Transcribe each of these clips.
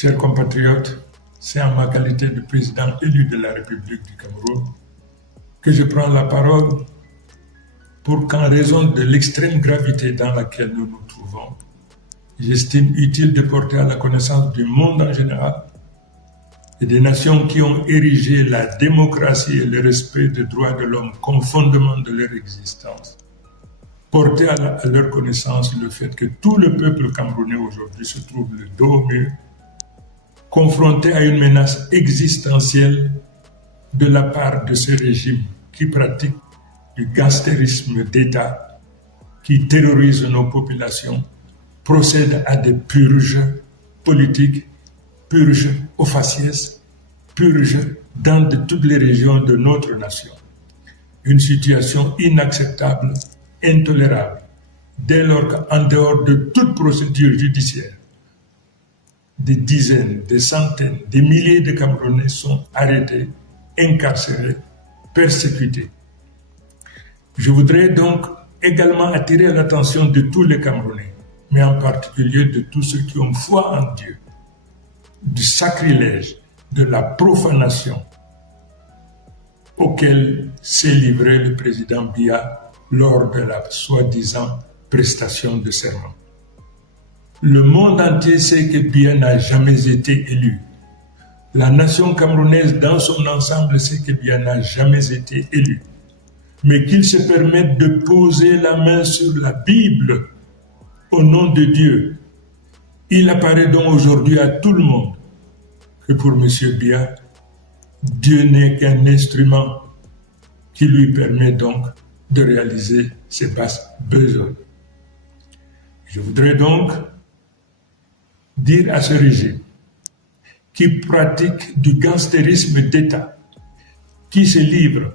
Chers compatriotes, c'est en ma qualité de président élu de la République du Cameroun que je prends la parole pour qu'en raison de l'extrême gravité dans laquelle nous nous trouvons, j'estime utile de porter à la connaissance du monde en général et des nations qui ont érigé la démocratie et le respect des droits de l'homme comme fondement de leur existence, porter à leur connaissance le fait que tout le peuple camerounais aujourd'hui se trouve le dos au mur, confronté à une menace existentielle de la part de ce régime qui pratique du gangstérisme d'État, qui terrorise nos populations, procède à des purges politiques, purges au faciès, purges dans toutes les régions de notre nation. Une situation inacceptable, intolérable, dès lors qu'en dehors de toute procédure judiciaire, des dizaines, des centaines, des milliers de Camerounais sont arrêtés, incarcérés, persécutés. Je voudrais donc également attirer l'attention de tous les Camerounais, mais en particulier de tous ceux qui ont foi en Dieu, du sacrilège, de la profanation auquel s'est livré le président Biya lors de la soi-disant prestation de serment. Le monde entier sait que Biya n'a jamais été élu. La nation camerounaise dans son ensemble sait que Biya n'a jamais été élu. Mais qu'il se permette de poser la main sur la Bible au nom de Dieu. Il apparaît donc aujourd'hui à tout le monde que pour M. Biya, Dieu n'est qu'un instrument qui lui permet donc de réaliser ses basses besognes. Je voudrais donc dire à ce régime qui pratique du gangstérisme d'État, qui se livre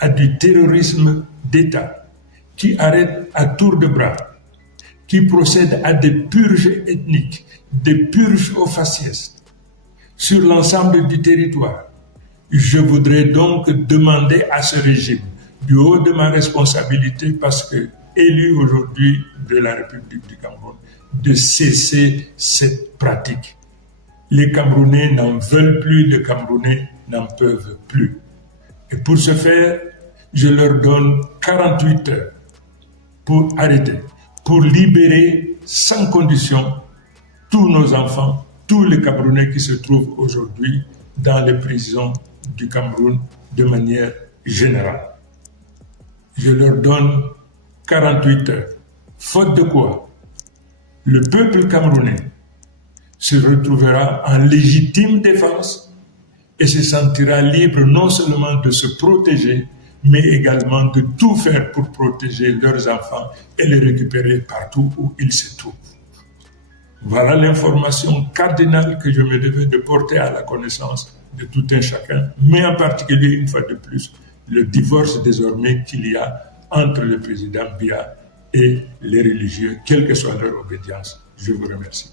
à du terrorisme d'État, qui arrête à tour de bras, qui procède à des purges ethniques, des purges au faciès sur l'ensemble du territoire. Je voudrais donc demander à ce régime, du haut de ma responsabilité, parce que élu aujourd'hui de la République du Cameroun, de cesser cette pratique. Les Camerounais n'en veulent plus, les Camerounais n'en peuvent plus. Et pour ce faire, je leur donne 48 heures pour arrêter, pour libérer sans condition tous nos enfants, tous les Camerounais qui se trouvent aujourd'hui dans les prisons du Cameroun de manière générale. Je leur donne 48 heures. Faute de quoi, le peuple camerounais se retrouvera en légitime défense et se sentira libre non seulement de se protéger, mais également de tout faire pour protéger leurs enfants et les récupérer partout où ils se trouvent. Voilà l'information cardinale que je me devais de porter à la connaissance de tout un chacun, mais en particulier, une fois de plus, le divorce désormais qu'il y a entre le président Biya et les religieux, quelle que soit leur obédience. Je vous remercie.